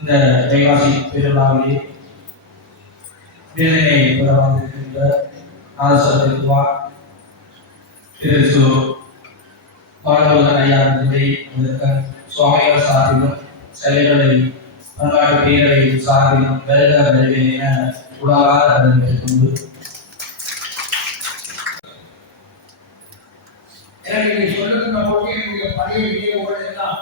இந்த தைவாசி பெருவிழாவிலே வேதனை பெற வந்திருக்கின்ற நாதஸ்வரத்திற்குவார் திரு பாலவதன் ஐயா முதற்கண் சுவாமிகள் சார்பிலும் செயல்களை பண்பாட்டு பேரவை சார்பிலும் வருக வருகை என உடாகாத கொண்டு எனக்கு சொல்லுகின்ற போது என்னுடைய பழைய நினைவுகள் எல்லாம்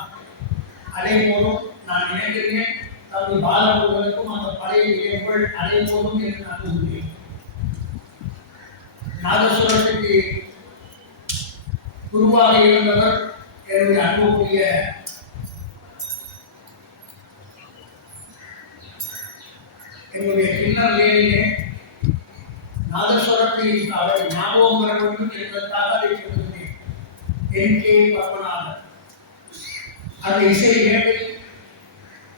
அலைபோதும் நான் நினைக்கிறேன். தம்பி பாலமுருகனுக்கும் அந்த பழைய நினைவுகள் அலைபோதும் என்று நான் கூறுகிறேன். நாதஸ்வரத்துக்கு குருவாக இருந்தவர் என்னுடைய அன்புக்குரிய என்னுடைய கிண்ணர் லேனிலே நாதஸ்வரத்தை அவர் ஞாபகம் பெற வேண்டும் என்பதற்காக அதை சொல்லுகிறேன். என்.கே. பத்மநாதன் அந்த இசை மேடை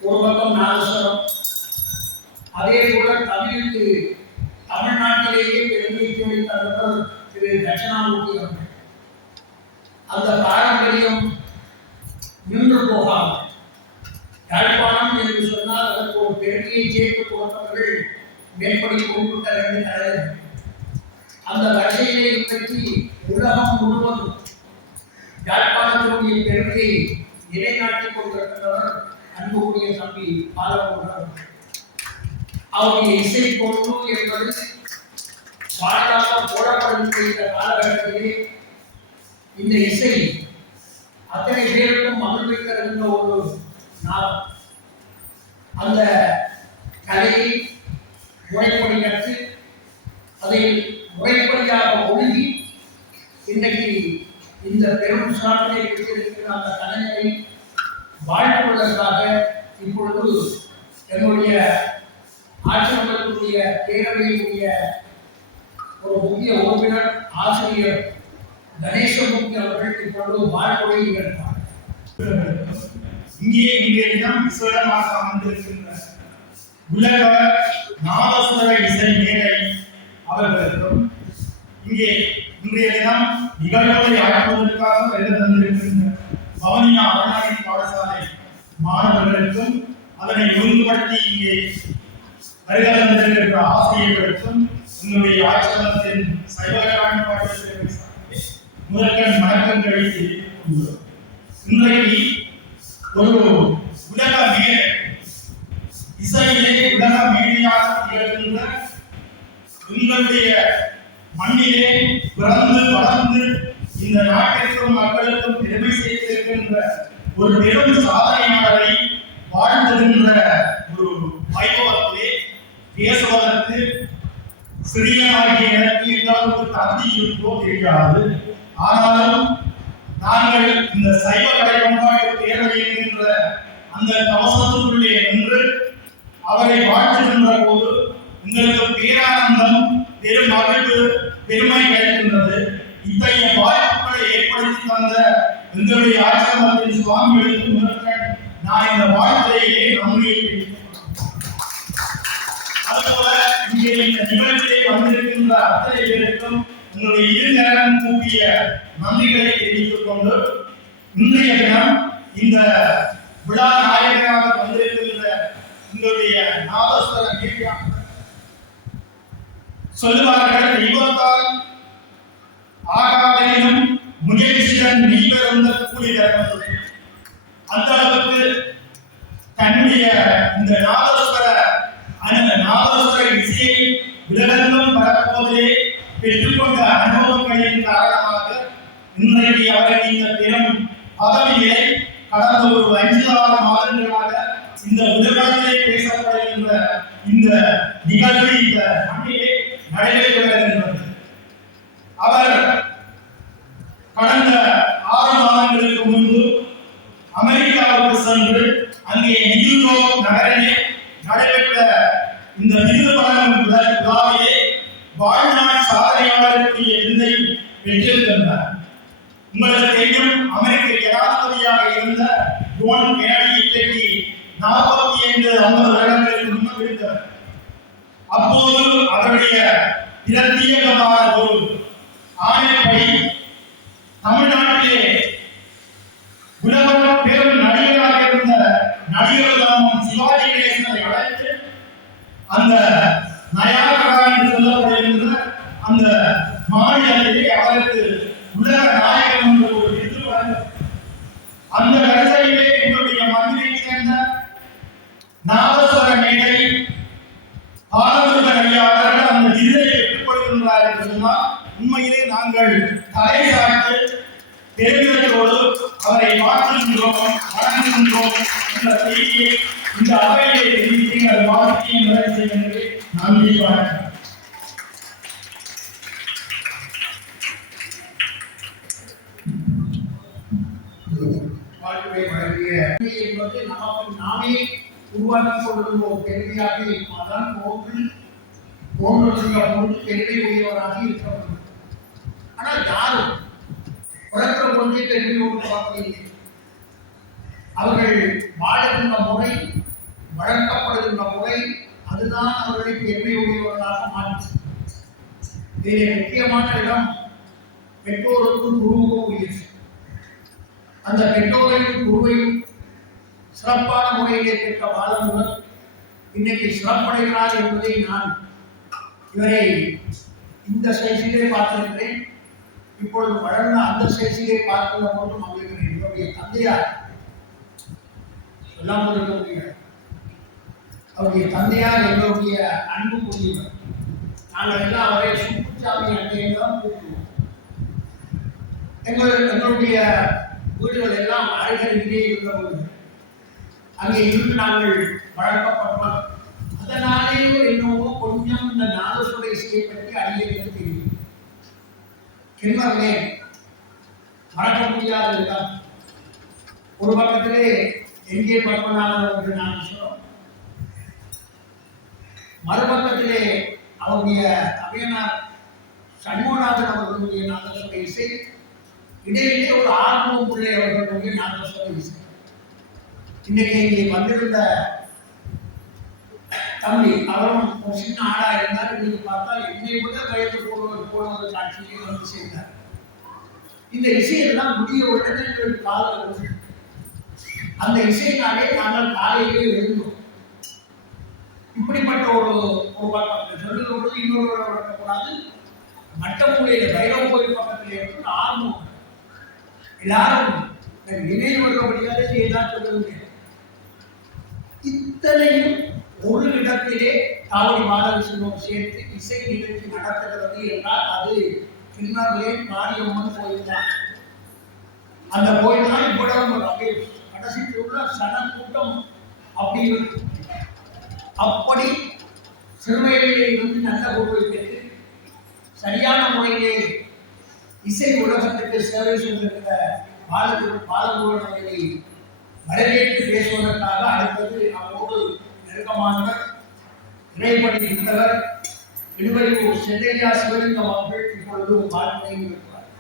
ஒரு பக்கம் நாதஸ்வரம், அதே போல தமிழுக்கு தமிழ்நாட்டிலேயே பெருமை தேடி தந்தவர் திரு தட்சிணாமூர்த்தி அவர்கள். அந்த பாரம்பரியம் நின்று போகாமல் யாழ்ப்பாணம் என்று சொன்னால் அதற்கு ஒரு பெருமையை சேர்த்து கொடுத்தவர்கள் மேற்படி குறிப்பிட்ட 2 தலைவர்கள். அந்த வரிசையிலே பற்றி உலகம் முழுவதும் யாழ்ப்பாணத்தினுடைய பெருமையை நிலைநாட்டிக் கொண்டிருக்கின்றவர் அன்புக்குரிய தம்பி பாலமுருகன். அவருடைய இசை பொண்ணு என்பது பாடலாக போடப்படுகின்ற இந்த காலகட்டத்திலே இந்த இசை அத்தனை பேருக்கும் மகிழ்விக்கின்ற ஒரு நாள். அந்த கலையை முறைப்படி கற்று அதை முறைப்படியாக ஒழுங்கி இன்றைக்கு இந்த பெரும் சாதனை பெற்றிருக்கிற அந்த கலைஞரை வாழ்த்துவதற்காக இப்பொழுது என்னுடைய ஆட்சியர்களுடைய பேரவையினுடைய ஒரு முக்கிய உறுப்பினர் ஆசிரியர் கணேசமூர்த்தி அவர்கள் இப்பொழுது வாழ்த்துறை நிகழ்த்தார். இங்கே இன்றைய தினம் விசேடமாக அமர்ந்திருக்கின்ற உலக நாதஸ்வர இசை மேடை அவர்களுக்கும் இங்கே இன்றைய தினம் நிகழ்வுகளை ஆற்றுவதற்காக வருகை தந்திருக்கின்ற பவனியா அறநாடி பாடசாலை மாணவர்களுக்கும் அதனை ஒழுங்குபடுத்தி இங்கே வருகை தந்திருக்கின்ற ஆசிரியர்களுக்கும் உங்களுடைய ஆட்சியத்தின் சைவகாரண பாடசாலை முதற்கண் வணக்கங்களை இன்றைக்கு ஒரு உலக மேடை இசையிலே உலக மேடையாக திகழ்கின்ற எங்களுடைய மண்ணிலே பிறந்து வளர்ந்து இந்த நாட்டிற்கும் மக்களுக்கும் பெருமை சேர்த்திருக்கின்ற ஒரு பெரும் சாதனையாளரை வாழ்த்துகின்ற ஒரு வைபவத்திலே பேசுவதற்கு சிறியனாகிய எனக்கு எங்களுக்கு தகுதி இருக்கோ தெரியாது. ஆனாலும் நாங்கள் இந்த சைவ கலை பண்பாட்டு தேர்தல் என்கின்ற அந்த கவசத்துக்குள்ளே நின்று அவரை வாழ்த்துகின்ற போது எங்களுக்கு பேரானந்தம், பெரும் மகிழ்வு, பெருமை கிடைக்கின்றது. இத்தகைய வாய்ப்புகளை ஏற்படுத்தி தந்த எங்களுடைய ஆசிரமத்தின் சுவாமிகளுக்கு முதற்கண் நான் இந்த வாழ்க்கையிலே நன்றியை அதுபோல இங்கே இந்த நிகழ்ச்சியை வந்திருக்கின்ற அத்தனை பேருக்கும் உங்களுடைய இருநேரம் கூப்பிய நன்றிகளை தெரிவித்துக் கொண்டு இன்றைய தினம் இந்த விழா நாயகராக வந்திருக்கின்ற உங்களுடைய நாதஸ்வர நீதியாக சொல்லுவார்கள், தெய்வத்தால் ஆகாதெனும் முயற்சியுடன் நீவருந்த கூலி தரும். அந்த அளவுக்கு தன்னுடைய இந்த நாதஸ்வர இசையை விலகெங்கும் பரப்புவதிலே பெற்றுக்கொண்ட அனுபவங்களின் காரணமாக இன்றைக்கு அவர்கள் இந்த பெரும் பதவியை கடந்த ஒரு 5-6 மாதங்களாக இந்த உதவியிலே பேசப்படுகின்ற இந்த நிகழ்வு இந்த மண்ணிலே நடைபெற்று வருகின்றது. அவர் கடந்த 6 மாதங்களுக்கு முன்பு அமெரிக்காவுக்கு சென்று அங்கே நியூயார்க் நகரிலே நடைபெற்ற இந்த விருது வழங்கும் விழாவிலே வாழ்நாள் சாதனையாளருடைய விருதை பெற்றிருக்கின்றார். உங்களுக்கு தெரியும், அமெரிக்க ஜனாதிபதியாக இருந்த ஜோன் கென்னடி இன்றைக்கு 45-50 வருடங்களுக்கு முன்னர் இருந்தவர். அப்போது அவருடைய பிரத்யேகமான ஒரு ஆணைப்படி தமிழ்நாட்டிலே உலக பெரும் நடிகராக இருந்த நடிகர் சிவாஜி கணேசனை அழைத்து அந்த நயாகரா என்று சொல்லப்படுகின்ற அந்த மாநிலத்திலே அவருக்கு உலக நாயகம் என்ற ஒரு விருது வழங்க அந்த வரிசையிலே எங்களுடைய மந்திரை சேர்ந்த நாதஸ்வர மேடை பாலமுருகன் ஐயா அவர்கள் அந்த விருதை பெற்றுக் கொள்கின்றார் என்று சொன்னால் உண்மையிலே நாங்கள் தலை சாய்த்து பெருமிதத்தோடு அவரை வாழ்த்துகின்றோம், வணங்குகின்றோம் என்ற செய்தியை இந்த அவையிலே தெரிவித்து அது வாழ்க்கையை நிறைவு செய்கின்ற நன்றி. வணக்கம். வாழ்க்கை வழங்கிய என்பது நமக்கு நாமே உருவாக்கிக் கொள்ளும் பெருமையாக இருக்கும். அதான் தோன்றுகின்ற பொழுது பெருமை உடையவராக இருக்க வேண்டும். ஆனால் யாரும் பிறக்கிற பொழுதே பெருமையோடு பார்க்கவில்லை. அவர்கள் வாழுகின்ற முறை, வளர்க்கப்படுகின்ற முறை, அதுதான் அவர்களை பெருமையுடையவர்களாக மாற்றி. இதில் முக்கியமான இடம் பெற்றோருக்கும் குருவுக்கும் உயர்ச்சி. அந்த பெற்றோரையும் குருவையும் சிறப்பான முறையிலே பெற்ற பாலமுருகன் இன்னைக்கு சிறப்படைகிறார் என்பதை நான் இவரை இந்த சைசிலே பார்த்திருக்கிறேன். இப்பொழுது வளர்ந்த அந்த சைசிலே பார்க்கிற போது மகிழ்கிறேன். இவருடைய தந்தையார் சொல்லாமல் இருக்க முடியாது. அவருடைய தந்தையார் எங்களுடைய அன்புக்குரியவர். நாங்கள் எல்லாம் அவரை சுப்புச்சாமி அன்னையெல்லாம் கூப்பிடுவோம். எங்களுடைய வீடுகள் எல்லாம் அருகருகிலே இருந்தபோது அங்கே இருந்து நாங்கள் வளர்க்கப்பட்டோம். அதனாலேயோ என்னவோ கொஞ்சம் இந்த நாதஸ்வர இசையை பற்றி அடியேற்கு தெரியும். கிண்ணர்களே மறக்க முடியாத இடம். ஒரு பக்கத்திலே எங்கே பத்மநாதன் அவர்கள் நாதஸ்வரம், மறுபக்கத்திலே அவருடைய அபியனார் சண்முகநாதன் அவர்களுடைய நாதஸ்வர இசை, இடையிலே ஒரு ஆர்வம் பிள்ளை அவர்களுடைய நாதஸ்வர இசை. இன்னைக்கு இங்கே வந்திருந்த தம்பி அவரும் ஒரு சின்ன ஆடா இருந்தார். இன்னைக்கு பார்த்தால் என்னை விட வயது போடுவது காட்சியை வந்து சேர்ந்தார். இந்த இசையெல்லாம் முடிய உடனே எங்களுக்கு காதல். அந்த இசையினாலே நாங்கள் காலையிலே எழுந்தோம். இப்படிப்பட்ட ஒரு பக்கம் சொல்லுவது இன்னொரு வளர்க்கக்கூடாது. மட்டமூலையில பைரவ கோயில் பக்கத்திலே வந்து ஆர்வம் எல்லாரும் நினைவு வரும்படியாக செய்தான் சொல்லுங்க. இத்தனையும் ஒரு இடத்திலே காவடி பாலகிருஷ்ணனோடு சேர்த்து இசை நிகழ்ச்சி நடத்துகிறது என்றால் அது திருநெல்வேலி மாரியம்மன் கோயில் தான். அந்த கோயில் தான் இவ்வளவு அப்படியே கடைசி உள்ள சன கூட்டம் அப்படி இருக்கு. அப்படி சிறுவையிலே இருந்து நல்ல பொருளை பெற்று சரியான முறையிலே இசை உலகத்துக்கு சேவை செய்திருக்கிற பாலகுருவர்களை வரவேற்று பேசுவதற்காக அடுத்தது அவரோடு நெருக்கமானவர் இறைபடி இருந்தவர் இடுவையூர் செல்லையா சிவலிங்கம் அவர்கள் இப்பொழுது வாழ்க்கையில் இருக்கிறார்.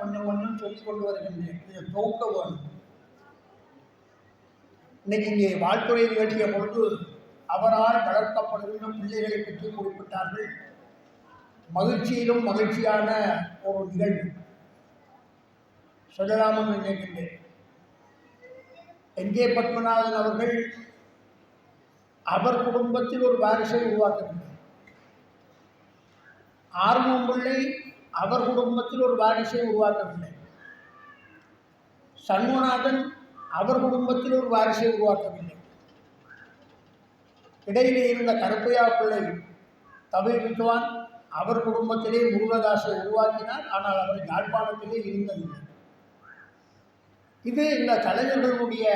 கொஞ்சம் கொஞ்சம் சொல்லிக் கொண்டு வருகின்றேன். இதை துவக்க வேண்டும். இன்னைக்கு இங்கே வாழ்த்துறை நிகழ்ச்சிய பொழுது அவரால் வளர்க்கப்படுகின்ற பிள்ளைகளை பற்றி குறிப்பிட்டார்கள். மகிழ்ச்சியிலும் மகிழ்ச்சியான ஒரு நிகழ்வு சொல்லலாம் என்று நினைக்கின்றேன். எங்கே பத்மநாதன் அவர்கள் அவர் குடும்பத்தில் ஒரு வாரிசை உருவாக்குகின்றார். ஆர்வம் பிள்ளை அவர் குடும்பத்தில் ஒரு வாரிசை உருவாக்கவில்லை. சண்முகநாதன் அவர் குடும்பத்தில் ஒரு வாரிசை உருவாக்கவில்லை. இடையிலே இருந்த கருப்பையா பிள்ளை தமிழ் வித்வான் அவர் குடும்பத்திலே முருகதாசை உருவாக்கினார். ஆனால் அவர் யாழ்ப்பாணத்திலே இருந்ததில்லை. இது இந்த கலைஞர்களுடைய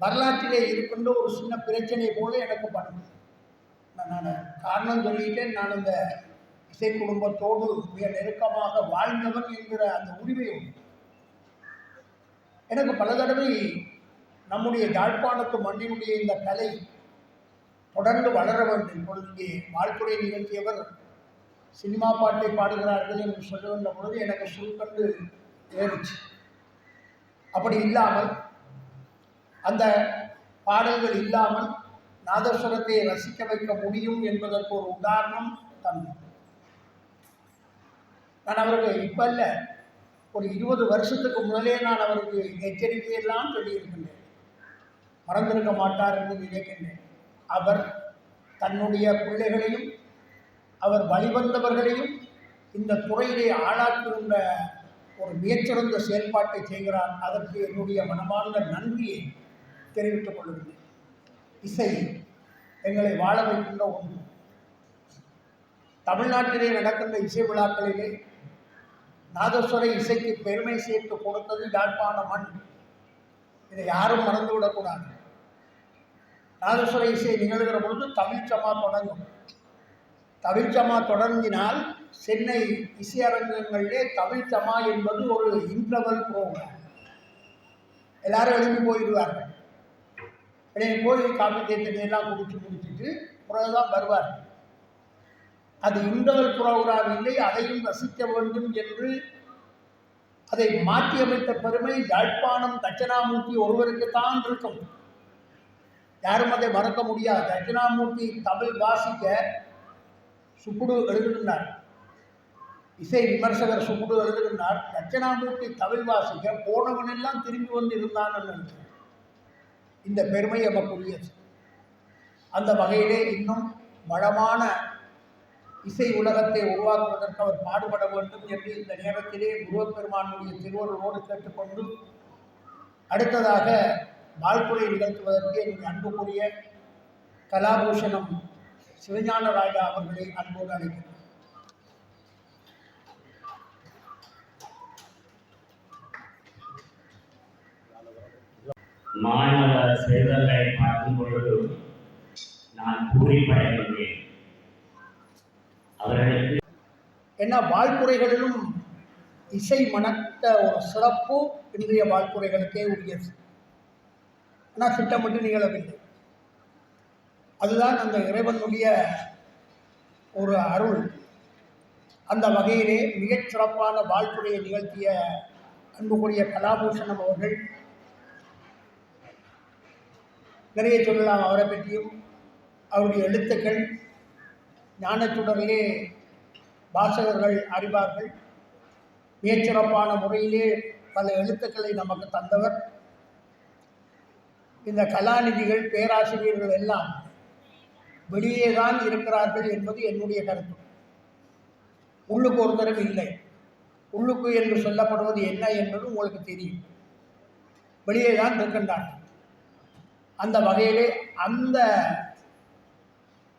வரலாற்றிலே இருக்கின்ற ஒரு சின்ன பிரச்சனை போல எனக்கு பண்ணுது. நான் காரணம் சொல்லிட்டேன். நான் இந்த இசை குடும்பத்தோடு மிக நெருக்கமாக வாழ்ந்தவன் என்கிற அந்த உரிமை எனக்கு பல தடவை நம்முடைய யாழ்ப்பாணத்து மண்ணினுடைய இந்த கலை தொடர்ந்து வளர வேண்டும். இப்பொழுது இங்கே வாழ்த்துறை நிகழ்த்தியவர் சினிமா பாட்டை பாடுகிறார்கள் என்று சொல்லுகின்ற பொழுது எனக்கு சுருக்கண்டு ஏறிச்சு. அப்படி இல்லாமல் அந்த பாடல்கள் இல்லாமல் நாதஸ்வரத்தை ரசிக்க வைக்க முடியும் என்பதற்கு ஒரு உதாரணம் தந்தேன். நான் அவருக்கு இப்ப அல்ல, ஒரு 20 வருஷத்துக்கு முதலே நான் அவருக்கு எச்சரிக்கையெல்லாம் சொல்லியிருக்கின்றேன். மறந்திருக்க மாட்டார் என்று நினைக்கின்றேன். அவர் தன்னுடைய பிள்ளைகளையும் அவர் வழிவந்தவர்களையும் இந்த துறையிலே ஆளாக்குகின்ற ஒரு மிகச்சிறந்த செயல்பாட்டை செய்கிறார். அதற்கு என்னுடைய மனமார்ந்த நன்றியை தெரிவித்துக் கொள்கிறேன். இசை எங்களை வாழ வைக்கின்ற ஒன்று. தமிழ்நாட்டிலே நடக்கின்ற இசை விழாக்களிலே நாதஸ்வர இசைக்கு பெருமை சேர்த்து கொடுத்தது யாழ்ப்பாண மண். இதை யாரும் மறந்துவிடக்கூடாது. நாதஸ்வர இசை நிகழ்கிற பொழுது தமிழ்ச்சமா தொடங்கும். தமிழ்ச்சமா தொடங்கினால் சென்னை இசையரங்கங்களிலே தமிழ்ச்சமா என்பது ஒரு இன்டர்வல் ப்ரோக்ராம். எல்லாரும் எழுந்து போயிடுவார்கள். போய் காப்பி தேத்தனையெல்லாம் குடிச்சு முடிச்சுட்டு பிறகுதான் வருவார்கள். அது இன்டர்வல் ப்ரோக்ராம் இல்லை, அதையும் ரசிக்க வேண்டும் என்று அதை மாற்றியமைத்த பெருமை யாழ்ப்பாணம் தட்சிணாமூர்த்தி ஒருவருக்குத்தான் இருக்கும். யாரும் அதை மறக்க முடியாது. தட்சிணாமூர்த்தி தமிழ் வாசிக்க சுப்புடு எழுதுகின்றார். இசை விமர்சகர் சுப்புடு எழுதுகின்றார். தட்சிணாமூர்த்தி தமிழ் வாசிக்க போனவனெல்லாம் திரும்பி வந்து இருந்தான் என்று. இந்த பெருமை எமக்குரியது. அந்த வகையிலே இன்னும் வளமான இசை உலகத்தை உருவாக்குவதற்கு அவர் பாடுபட வேண்டும் என்று இந்த நேரத்திலே முருகப்பெருமானுடைய திருவருளோடு கேட்டுக்கொண்டு அடுத்ததாக வாழ்த்துறை நிகழ்த்துவதற்கு எங்கள் அன்புக்குரிய கலாபூஷணம் சிவஞான ராஜா அவர்களை அன்போடு அழைக்கிறார். மாணவ செல்வங்களை பார்க்கும் பொழுது நான் பூரிப்படைகின்றேன். அவர்களுக்கு என்ன வாழ்த்துறைகளிலும் இசை மணத்த ஒரு சிறப்பு இன்றைய வாழ்த்துறைகளுக்கே உரியது. ஆனால் திட்டமிட்டு நிகழவில்லை. அதுதான் அந்த இறைவனுடைய ஒரு அருள். அந்த வகையிலே மிகச் சிறப்பான வாழ்த்துறையை நிகழ்த்திய அன்புக்குரிய கலாபூஷணம் அவர்கள் நிறைய சொல்லலாம். அவரை பற்றியும் அவருடைய எழுத்துக்கள் ஞானச்சுடரிலே வாசகர்கள் அறிவார்கள். மிகச்சிறப்பான முறையிலே பல எழுத்துக்களை நமக்கு தந்தவர். இந்த கலாநிதிகள் பேராசிரியர்கள் எல்லாம் வெளியே தான் இருக்கிறார்கள் என்பது என்னுடைய கருத்து. உள்ளுக்கு ஒரு தரம் இல்லை. உள்ளுக்கு என்று சொல்லப்படுவது என்ன என்பது உங்களுக்கு தெரியும். வெளியே தான் இருக்கின்றார்கள். அந்த வகையிலே அந்த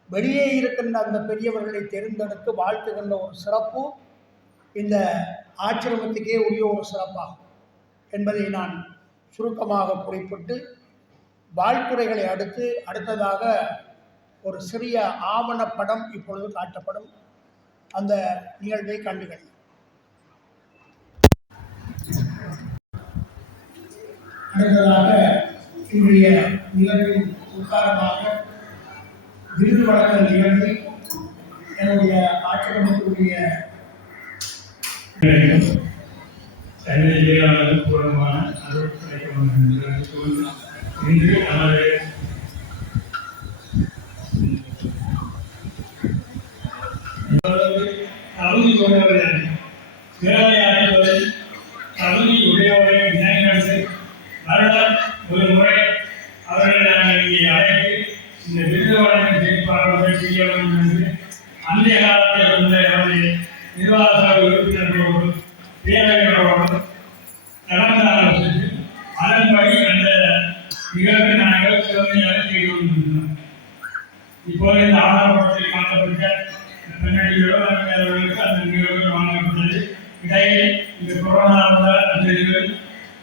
வெளியே இருக்கின்ற அந்த பெரியவர்களை தேர்ந்தெடுத்து வாழ்த்துகின்ற ஒரு சிறப்பு இந்த ஆசிரமத்துக்கே உரிய ஒரு சிறப்பாகும் என்பதை நான் சுருக்கமாக குறிப்பிட்டு வாழ்த்துறைகளை அடுத்ததாக ஒரு சிறிய ஆவணப்படம் இப்பொழுது காட்டப்படும். அந்த நிகழ்வை கண்டுகள். அடுத்ததாக இன்றைய நிகழ்வின் உட்காரமாக விருது வழங்கல் நிகழ்வில் என்னுடைய ஆக்கிரமிப்புடைய சந்நிதியாளர்கள் பூர்வமான அருள் கிடைக்கும் இன்று நமது தகுதி கொண்டவர்கள் நிலையாற்றுவதில் தகுதி உடையவரை நிலைநிறுத்தி வருடம் ஒரு முறை அவர்களை நாங்கள் இங்கே அழைத்து இந்த விருது வழங்கும் செயற்பாடுகளை செய்ய வேண்டும் என்று அன்றைய காலத்தில் இருந்த அவருடைய நிர்வாக உறுப்பினர்களோடு பேரவைகளோடு கலந்து ஆலோசித்து அதன்படி அந்த நிகழ்வை நாங்கள் சிறமையாக செய்து கொண்டிருந்தோம். இப்போது இந்த ஆதாரப்படத்தில் காணப்பட்ட பெண்ணடிகளோ அவர்களுக்கு அந்த நிகழ்வுகள் வழங்கப்பட்டது. இடையில் இந்த கொரோனா அந்த நிகழ்வு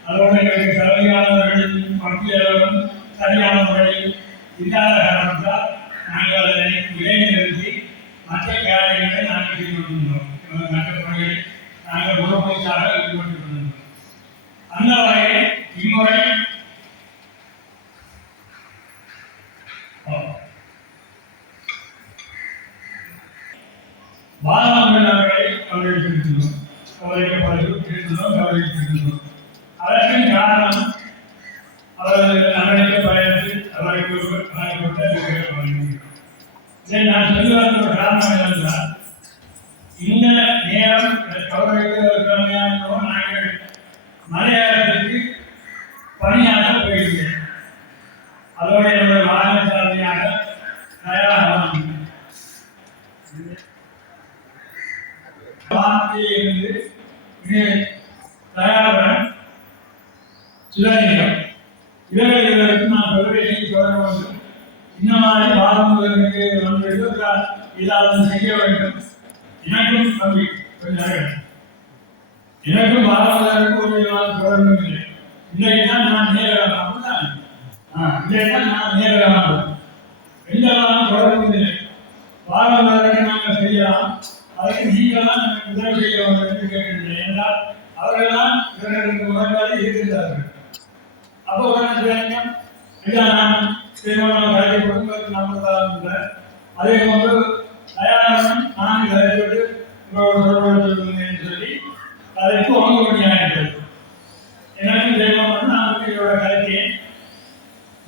அதோடு எங்களுக்கு தகுதியானவர்களின் பட்டியலும் சரியான முறையில் இல்லாத காரணத்தால் நாங்கள் அதனை இடைநிறுத்தி மற்ற காரியங்களை நாங்கள் செய்து கொண்டிருந்தோம். மற்ற பணிகளில் நாங்கள் முழுமையாக ஈடுபட்டு கொண்டிருந்தோம். அந்த வகையில் இம்முறை பாலமன்றங்களை கவனித்திருக்கின்றோம். கவனித்திருக்கின்றோம். அதற்கும் காரணம் அவரது நலனுக்கு பயந்து அவருக்கு இதை நான் சொல்வதற்கு ஒரு காரணம் என்னென்றால் இந்த நேரம் கௌரவிக்கிறதோ நாங்கள் மலையாளத்திற்கு பணியாக போயிருக்கிறேன். அதோடு என்னுடைய வாகன சாதனையாக தயாராக வார்த்தையிலிருந்து தயாராக சிவலிங்கம் இவர்களுக்கு நான் சொல்வதை சொல்ல வேண்டும். இந்த மாதிரி பாரம்பரியங்களுக்கு வந்து இதாவது செய்ய வேண்டும். எனக்கும் தம்பி எனக்கும் பாரம்பரியருக்கு ஒரு தொடர்பும் இல்லை. இல்லைன்னா நான் நேரலாம் அப்படிதான். இல்லைன்னா நான் நேரலாம் எந்தெல்லாம் தொடர்பும் இல்லை. பாரம்பரியருக்கு நாங்கள் செய்யலாம். அதுக்கு நீங்களாம் எனக்கு உதவி செய்ய வேண்டும் என்று கேட்கின்றேன். என்றால் அவர்கள்தான் இவர்களுக்கு முறையாக இருக்கின்றார்கள். அப்போ உடனே நான் திருமணம் கருதி குடும்பத்துக்கு நம்புறதா அதே போன்று தயாரணம் நான் கருத்து என்று சொல்லி அதற்கு வாங்க முடியாது. எனக்கு தெய்வம் நான் இதோட கருத்தேன்.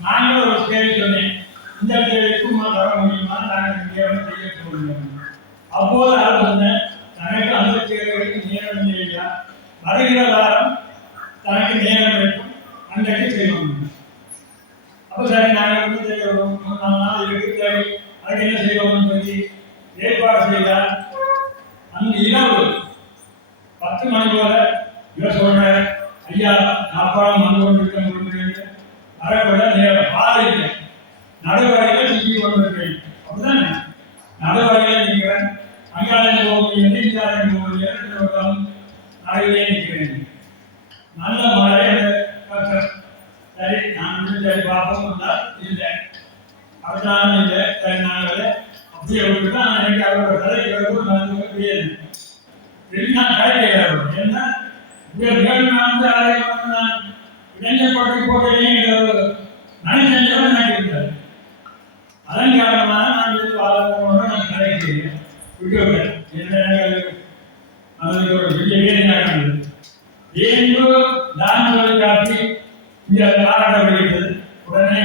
நாங்கள் ஒரு கேள்வி சொன்னேன். இந்த கேள்விக்கும் வர முடியுமா? நாங்கள் இங்கே செய்ய முடியும். அப்போது அவர் சொன்னேன், தனக்கு அந்த கேள்விகளுக்கு நேரம் இல்லையா, வருகிற வாரம் தனக்கு நேரம் இருக்கும், அன்றைக்கு செய்வோம். அப்போ சரி நாங்கள் வந்து செய்வோம். 3 நாள் இருக்கு சரி, அதுக்கு என்ன செய்வோம்னு சொல்லி ஏற்பாடு செய்தால் அந்த இரவு 10 மணி போல இவர் சொல்ற ஐயா நாப்பாடம் வந்து கொண்டிருக்க வரக்கூட நேரம் பாதையில் நடுவரையில சுற்றி கொண்டிருக்கேன். அப்படிதானே நடுவரையில நிற்கிறேன். அங்காலையில் போக முடியும், இந்தியாவில் போக முடியும், நடுவிலே நிற்கிறேன். நல்ல மழை சரி நான் சரி பார்ப்போம் இல்லை அப்படிதான் இல்லை. சரி நாங்கள் அப்படியே விட்டுட்டா எனக்கு அவரோட கதை நான் முடியாது. நான் கதை கேட்கிறேன். என்ன நான் அதை நான் இளைஞர் போட்டேன் நினைச்சேன் நினைக்கிறார். அதன் காரணமாக நான் நான் கதை செய்கிறேன். விட்டுவிட்டேன். அது ஒரு பெரிய வேதனையாக ஏன்பு நான் சொல்லி காட்டி இங்கே பாராட்ட வருகிறது. உடனே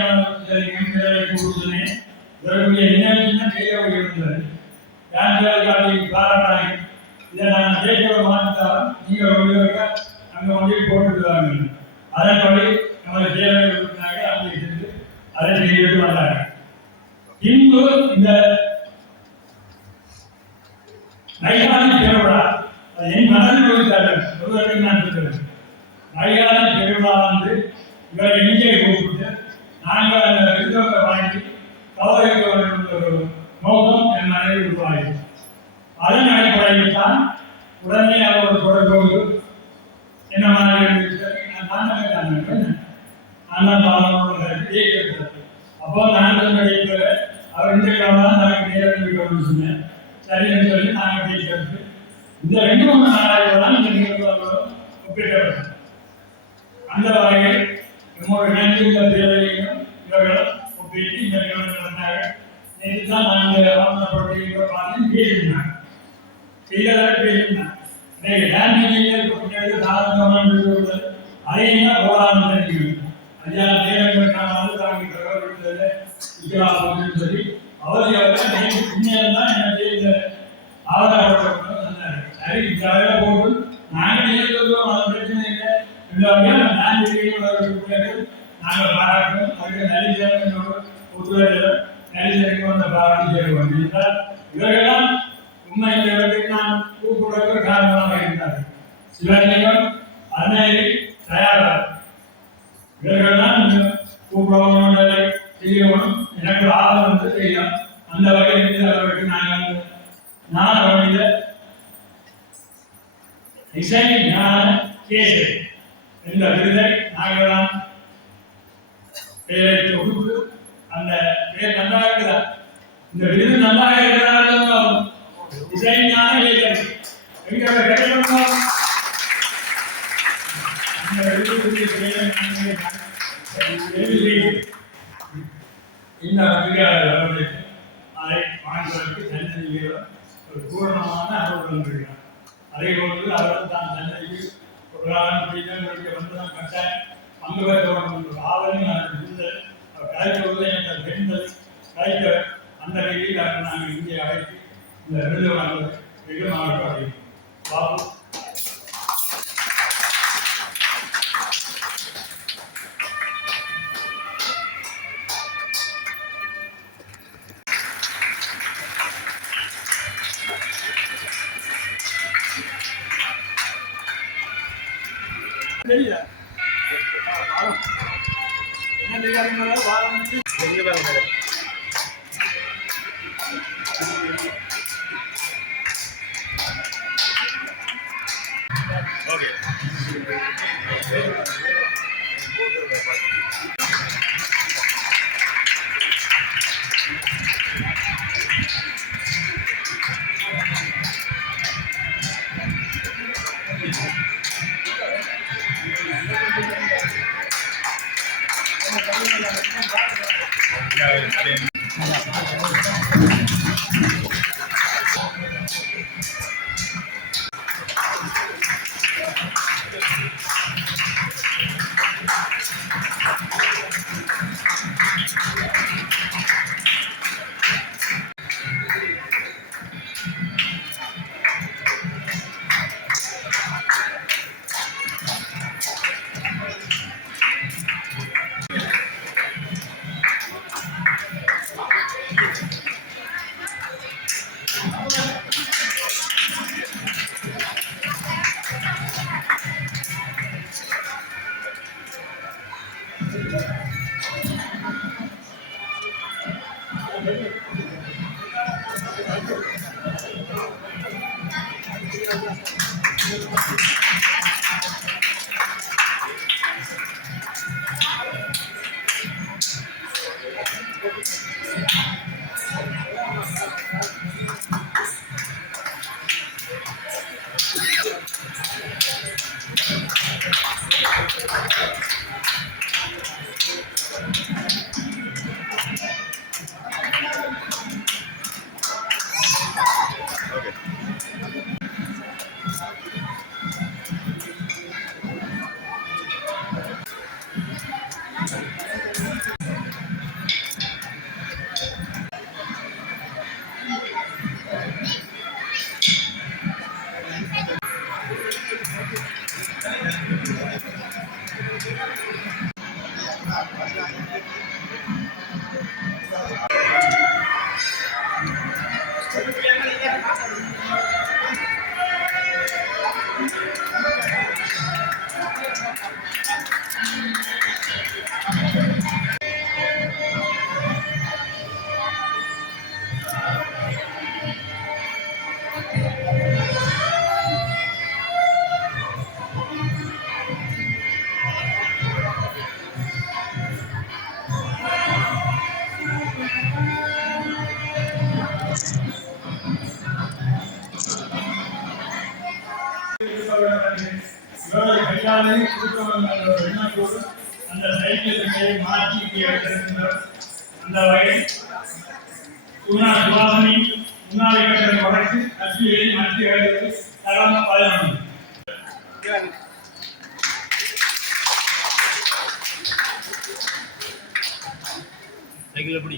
கொடுத்தேன். இதற்குரிய நினைவு செய்ய வருகிறது. நான் சொல்லி காட்டி பாராட்டாங்க. இதை நான் கேட்க மாட்டாலும் நீங்கள் அங்கே கொண்டு போட்டுருக்காங்க. அதன்படி நமது தேவையாக அங்கே இருந்து அதை செய்து வந்தாங்க. இன்பு இந்த நைகாலி பெருவிழா என் மனதில் ஒருவருக்கு நான் சொல்கிறேன். நைகாலி பெருவிழா வந்து இவரை இங்கே கூப்பிட்டு நாங்கள் அந்த விருதுகளை வாங்கி கௌரவிக்க வேண்டும் என்ற ஒரு நோக்கம் என் மனைவி உருவாகி அதன் அடிப்படையில் தான் உடனே அவர் தொடர்பு கொண்டு என்ன மாதிரி அப்போ நான் அவர் இந்த கிழமை நாங்கள் நேரம் சொன்னேன் சரின்னு சொல்லி நாங்கள் பேசுறது இந்த 2-3 நாளாக தான் இந்த நிகழ்வுகளோடு ஒப்பிட்டவர் அந்த வகையில் நம்மோட இணைந்துள்ள தேவையையும் இவர்கள் ஒப்பிட்டு இந்த நிகழ்வு நடந்தாங்க நேற்று தான் நாங்கள் ஆவணப்படுத்தி பார்த்து பேசினாங்க பேசினாங்க அதையும் போராட்டம் ஐயா நேரங்கள் நான் தாங்கி சொல்லி அவர்கள் பின்னர் தான் எனக்கு இந்த ஆதாரப்பட்ட சொன்னார் சரி இந்த போட்டு நாங்கள் நேரம் அது பிரச்சனை இல்லை நாங்கள் பாராட்டணும் அதுக்கு நலிசேனோட ஒத்துழைப்பு நலிசேனுக்கு வந்த பாராட்டி செய்வோம் என்றால் இவர்களெல்லாம் உண்மை இந்த இடத்துக்கு நான் கூப்பிடுவதற்கு காரணமாக இருந்தார்கள் சிவலிங்கம் அன்னையை தயாராக இவர்கள் தான் கூப்பிடவும் செய்யணும் எனக்கு ஆதரவு வந்து செய்யலாம் அந்த வகையில் அவர்களுக்கு நான் அவருடைய இசை ஞான கேசரி என்ற விருதை நாங்கள் தான் பெயரை தொகுத்து அந்த பெயர் நன்றாக இருக்கிறார் இந்த விருது நன்றாக இருக்கிறார்கள் இசை ஞான கேசரி எங்களை கிடைக்கணும் இந்த விருதுக்குரிய பெயரை இந்த அதிகாரிகளுக்கு அதை மாநிலத்திற்கு தனித்தனியாக ஒரு பூரணமான அனுபவம் இருக்கிறார் அதே போன்று அவர்கள் தான் தன்னைக்கு ஒரு பீடங்களுக்கு வந்துதான் கட்டாயம் பங்கு பெற்ற ஆவணம் கலைப்பொருளை எங்கள் பெண்கள் கலைக்க அந்த நிலையில் நாங்கள் இங்கே அழைத்து இந்த விருது வழங்குவது மிக மாவட்டம் அடையும் பாபு தெரியல என்ன தெரியாதுங்களா வாரம் ஓகே எல்லாரையும் கொடுக்க எண்ணத்தோடு அந்த சைக்கிளை மாற்றி எடுத்திருக்கின்றோம். அந்த வகையில் சுவாசனி முன்னாள் கட்டண வழக்கு கட்சியை மாற்றி எழுதுவது கடந்த 11 சைக்கிள் எப்படி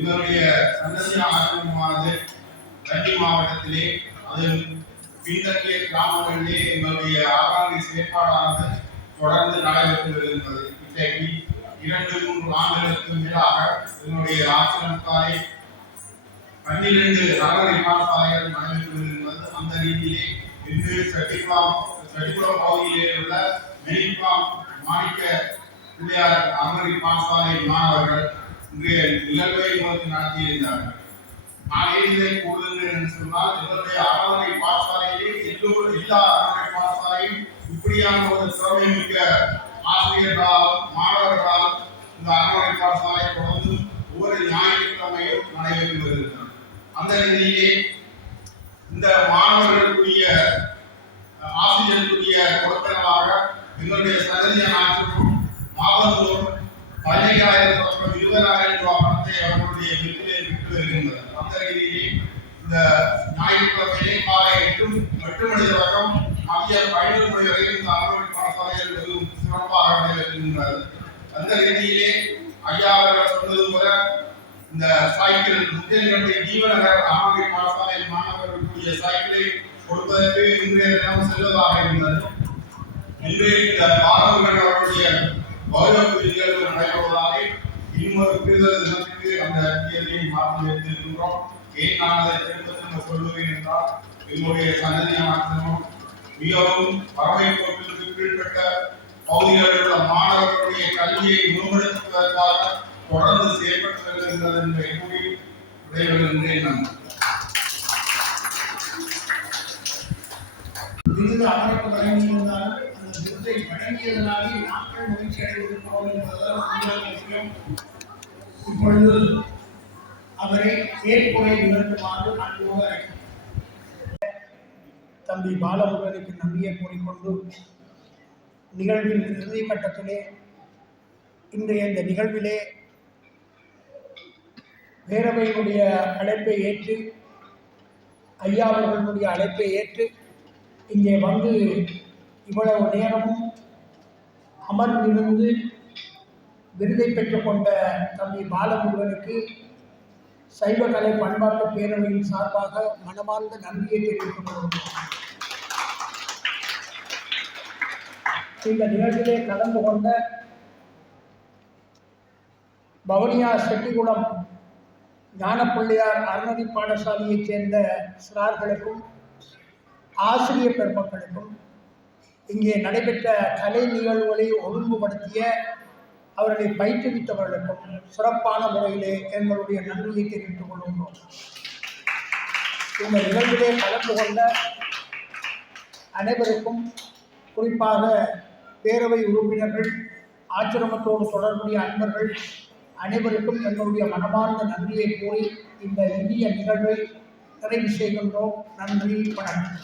எங்களுடைய சந்ததியா ஆரம்பமானது தஞ்சை மாவட்டத்திலே அது பின்தங்கிய கிராமங்களிலே எங்களுடைய ஆராய்ச்சி செயற்பாடானது தொடர்ந்து நடைபெற்று வருகின்றது. இன்றைக்கு 2-3 ஆண்டுகளுக்கு மேலாக என்னுடைய ஆசிரியர்காரை 12 நகர பாடசாலைகள் நடைபெற்று வருகின்றது. அந்த ரீதியிலே இன்று செட்டிக்குளம் பகுதியிலே உள்ள மெரிப்பாம் மாணிக்க பிள்ளையார் அமரி பாடசாலை மாணவர்கள் இன்றைய நிகழ்வை நடத்தியிருந்தார்கள். நான் ஏன் இதை கூறுகிறேன் என்று சொன்னால், எங்களுடைய அறநிலை பாடசாலையிலே எல்லா அறநிலை பாடசாலையும் இப்படியான ஒரு திறமை மிக்க ஆசிரியர்களால் மாணவர்களால் இந்த அறநிலை பாடசாலை தொடர்ந்து ஒவ்வொரு ஞாயிற்றுக்கிழமையும் நடைபெற்று வருகிறது. அந்த நிலையிலே இந்த மாணவர்களுக்குரிய ஆசிரியர்களுடைய கொடுத்தனமாக எங்களுடைய சந்ததியான ஆசிரியரும் மாதந்தோறும் 15,000 தொடக்கம் 20,000 ரூபாய் பணத்தை அவர்களுடைய வீட்டிலே விட்டு வருகின்றனர். அந்த ரீதியிலே இந்த ஞாயிற்றுக்கிழமையிலே காலை 8 மணி தொடக்கம் மதியம் 12 மணி வரை இந்த அறநிலை பாடசாலைகள் வெறும் சிறப்பாக நடைபெறுகின்றது. அந்த ரீதியிலே ஐயா அவர்கள் சொன்னது போல இந்த சைக்கிள் முக்கியங்களுடைய ஜீவநகர் அறநிலை பாடசாலை மாணவர்களுக்குரிய சைக்கிளை கொடுப்பதற்கு இன்றைய தினம் செல்வதாக இருந்தது. இன்று இந்த மாணவர்கள் அவருடைய கௌரவ நிகழ்வு நடைபெறுவதாக இன்னொரு புரிதல் தினத்துக்கு அந்த தேதியை மாற்றி வைத்திருக்கின்றோம். ஏன் நான் அதை திரும்ப சொல்லுவேன் என்றால், எங்களுடைய சந்ததியான மிகவும் பறவை கோப்பிற்கு கீழ்பட்ட பகுதிகளில் உள்ள மாணவர்களுடைய கல்வியை மேம்படுத்துவதற்காக தொடர்ந்து செயல்பட்டு வருகின்றது என்பதை கூறி விடைபெறுகின்றேன். நன்றி. விருது அவருக்கு வழங்கியிருந்தாலும் அந்த விருதை வழங்கியதனாலே நாங்கள் மகிழ்ச்சி அடைந்திருக்கிறோம் என்பதுதான் உண்மையான விஷயம். இப்பொழுது அவரை ஏற்புரை நிகழ்த்துமாறு அன்போடு அழைக்கிறேன். தம்பி பாலமுருகனுக்கு நன்றியை கூறிக்கொண்டு நிகழ்வின் இறுதி கட்டத்திலே இன்றைய இந்த நிகழ்விலே பேரவையினுடைய அழைப்பை ஏற்று ஐயா அவர்களுடைய அழைப்பை ஏற்று இங்கே வந்து இவ்வளவு நேரமும் அமர்ந்திருந்து விருதை பெற்றுக்கொண்ட தம்பி பாலமுருகனுக்கு சைவக்கலை பண்பாட்டு பேரவையின் சார்பாக மனமார்ந்த நன்றியை தெரிவித்துக் கொள்கிறோம். இந்த நிகழ்ச்சியிலே கலந்து கொண்ட பவனியா செட்டிகுளம் ஞானப்பிள்ளையார் அறநெறி பாடசாலையைச் சேர்ந்த சிறார்களுக்கும் ஆசிரியர் பெருமக்களுக்கும் இங்கே நடைபெற்ற கலை நிகழ்வுகளை ஒழுங்குபடுத்திய அவர்களை பயிற்றுவித்தவர்களுக்கும் சிறப்பான முறையிலே எங்களுடைய நன்றியை தெரிவித்துக் கொள்கின்றோம். இந்த நிகழ்விலே கலந்து கொண்ட அனைவருக்கும், குறிப்பாக பேரவை உறுப்பினர்கள், ஆச்சிரமத்தோடு தொடர்புடைய அன்பர்கள் அனைவருக்கும் எங்களுடைய மனமார்ந்த நன்றியை கூறி இந்த இனிய நிகழ்வை நிறைவு செய்கின்றோம். நன்றி, வணக்கம்.